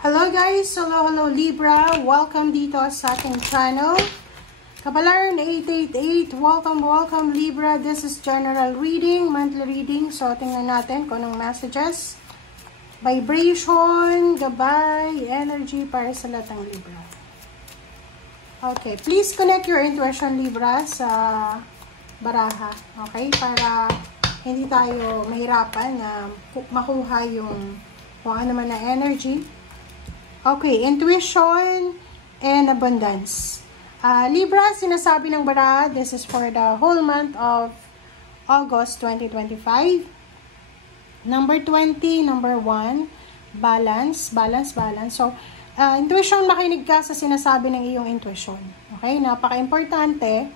Hello guys! Hello Libra! Welcome dito sa ating channel. Kapalaran 888, welcome Libra. This is general reading, monthly reading. So tingnan natin kung anong messages, vibration, gabay, energy para sa lahat ng Libra. Okay, please connect your intuition Libra sa baraha. Okay, para hindi tayo mahirapan na makuha yung kung ano man na energy. Okay, intuition and abundance. Libra, sinasabi ng baraha, this is for the whole month of August 2025. Number 20, number 1, balance. So, intuition, makinig ka sa sinasabi ng iyong intuition. Okay, napaka-importante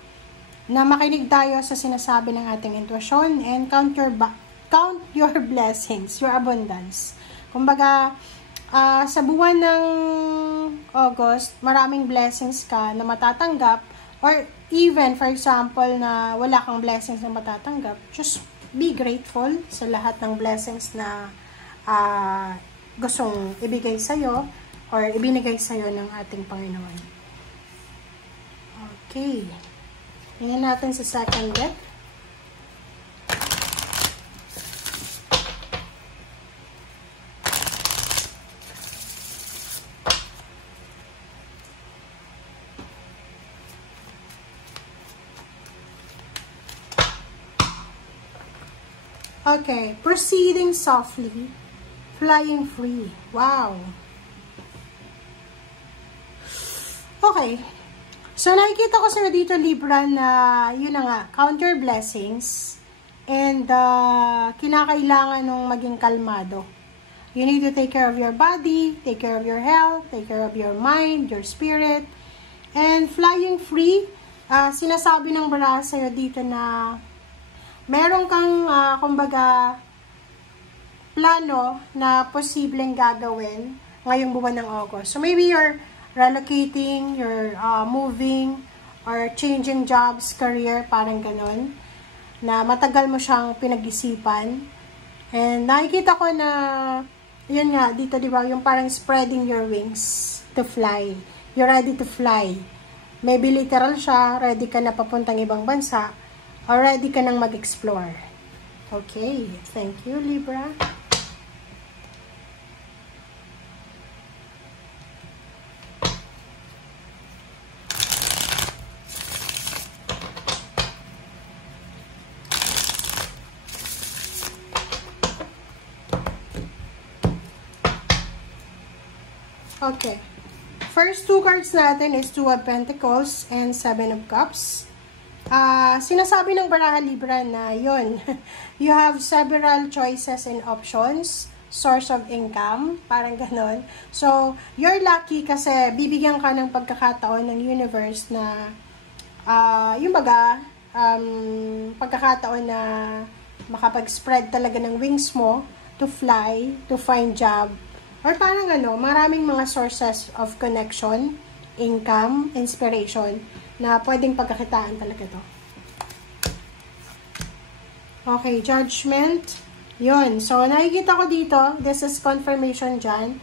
na makinig tayo sa sinasabi ng ating intuition and count your blessings, your abundance. Kumbaga, sa buwan ng August, maraming blessings ka na matatanggap, or even, for example, na wala kang blessings na matatanggap, just be grateful sa lahat ng blessings na gustong ibigay sa'yo or ibinigay sa'yo ng ating Panginoon. Okay. Tingnan natin sa second deck. Okay, proceeding softly, flying free. Wow. Okay. So, nakikita ko sa dito, Libra, na yun na nga, count your blessings and kinakailangan nung maging kalmado. You need to take care of your body, take care of your health, take care of your mind, your spirit, and flying free. Sinasabi ng baraha sa'yo dito na meron kang, kumbaga, plano na posibleng gagawin ngayong buwan ng August. So, maybe you're relocating, you're moving, or changing jobs, career, parang ganon, na matagal mo siyang pinag-isipan. And nakikita ko na, yun nga, dito, di ba, yung parang spreading your wings to fly. You're ready to fly. Maybe literal siya, ready ka na papuntang ibang bansa, or ready ka nang mag-explore. Okay, thank you, Libra. Okay. First two cards natin is Two of Pentacles and Seven of Cups. Sinasabi ng baraha Libra na yun, you have several choices and options, source of income, parang ganon. So, you're lucky kasi bibigyan ka ng pagkakataon ng universe na, yung baga, pagkakataon na makapag-spread talaga ng wings mo to fly, to find job, or parang ano, maraming mga sources of connection, income, inspiration, na pwedeng pagkakitaan talaga to. Okay, judgment. Yun. So, nakikita ko dito, this is confirmation dyan.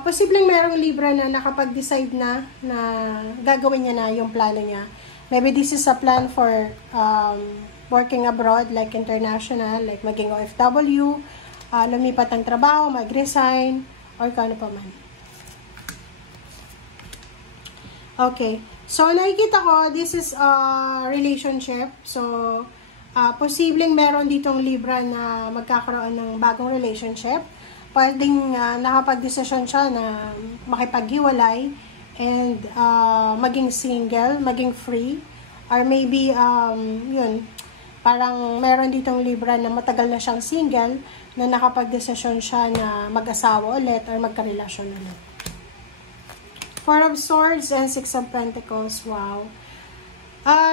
Posibleng merong Libra na nakapag-decide na gagawin niya na yung plano niya. Maybe this is a plan for working abroad, like international, like maging OFW, lumipat ng trabaho, mag-resign, or kano pa man. Okay. So, nakikita ko, this is a relationship. So, posibleng meron ditong Libra na magkakaroon ng bagong relationship. Pwedeng nakapag-desisyon siya na makipaghiwalay and maging single, maging free. Or maybe, yun, parang meron ditong Libra na matagal na siyang single na nakapag-desisyon siya na mag-asawa ulit or magkarelasyon ulit. Four of Swords and Six of Pentacles. Wow.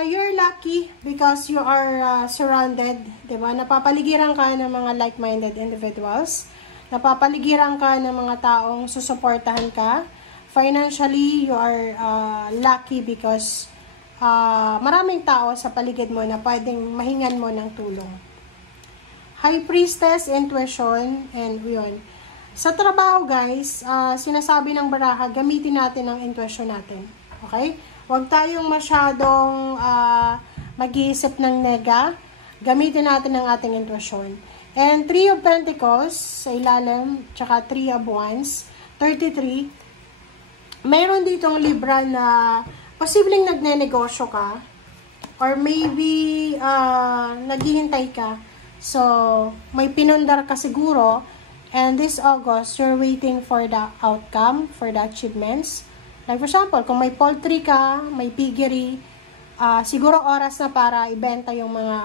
You're lucky because you are surrounded, diba? Napapaligiran ka ng mga like-minded individuals. Napapaligiran ka ng mga taong susuportahan ka. Financially, you are lucky because maraming tao sa paligid mo na pwedeng mahingan mo ng tulong. High Priestess, intuition, and yun. Sa trabaho guys, sinasabi ng baraha, gamitin natin ang intuition natin. Okay? Huwag tayong masyadong mag-iisip ng nega. Gamitin natin ang ating intuition. And 3 of Pentacles sa ilalim, tsaka 3 of Wands, 33. Meron ditong Libra na posibleng nagne-negosyo ka or maybe naghihintay ka. So, may pinundar ka siguro and this August, you're waiting for the outcome, for the achievements. Like for example, kung may poultry ka, may piggery, siguro oras na para ibenta yung mga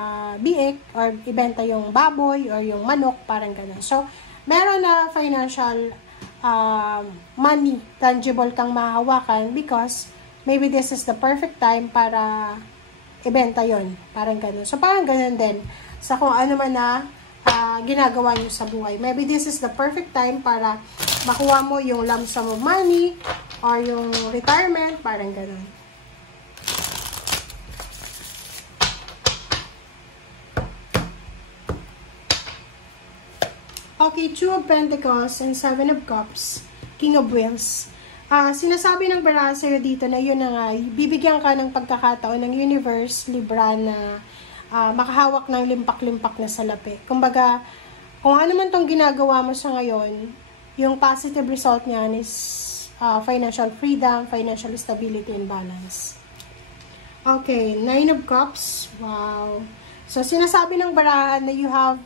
biik or ibenta yung baboy or yung manok, parang ganun. So, meron na financial money, tangible kang mahahawakan because maybe this is the perfect time para ibenta yon, parang ganun. So, parang ganun din sa kung ano man na ginagawa nyo sa buhay. Maybe this is the perfect time para makuha mo yung lump sum of money or yung retirement, parang ganun. Okay, 2 of Pentacles and 7 of Cups, King of Wheels. Sinasabi ng baraha sa'yo dito na yun na nga, bibigyan ka ng pagkakataon ng universe, Libra, na makahawak ng limpak-limpak na salapi. Kumbaga, kung ano man tong ginagawa mo sa ngayon, yung positive result niyan is financial freedom, financial stability, and balance. Okay, 9 of Cups. Wow. So, sinasabi ng baraha na you have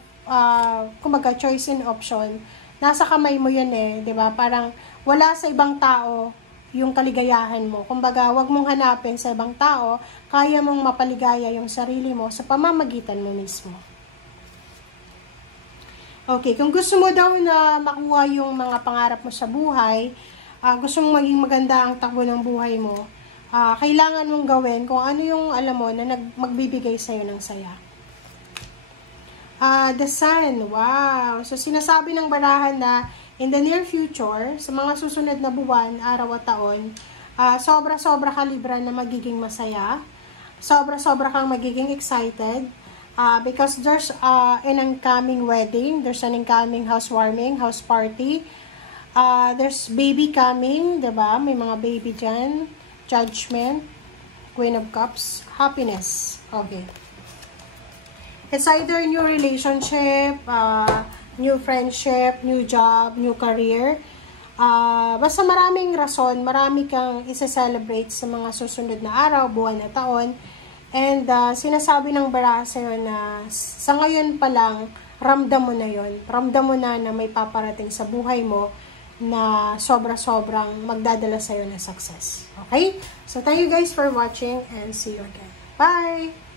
kumbaga, choice and option. Nasa kamay mo yun eh, di ba? Parang wala sa ibang tao yung kaligayahan mo. Kumbaga, wag mong hanapin sa ibang tao, kaya mong mapaligaya yung sarili mo sa pamamagitan mo mismo. Okay, kung gusto mo daw na makuha yung mga pangarap mo sa buhay, gusto mong maging maganda ang takbo ng buhay mo, kailangan mong gawin kung ano yung alam mo na magbibigay sa'yo ng saya. The Sun, wow! So, sinasabi ng barahan na in the near future, sa mga susunod na buwan, araw at taon, sobra-sobra ka Libra na magiging masaya. Sobra-sobra kang magiging excited. Because there's an incoming wedding, there's an incoming housewarming, house party. There's baby coming, diba? May mga baby dyan. Judgment, Queen of Cups, happiness. Okay. It's either new relationship, new friendship, new job, new career. Basta maraming rason, marami kang isa-celebrate sa mga susunod na araw, buwan na taon. And sinasabi ng baraha sa'yo na sa ngayon pa lang, ramdam mo na yon. Ramdam mo na may paparating sa buhay mo na sobra-sobrang magdadala sa'yo ng success. Okay? So, thank you guys for watching and see you again. Bye!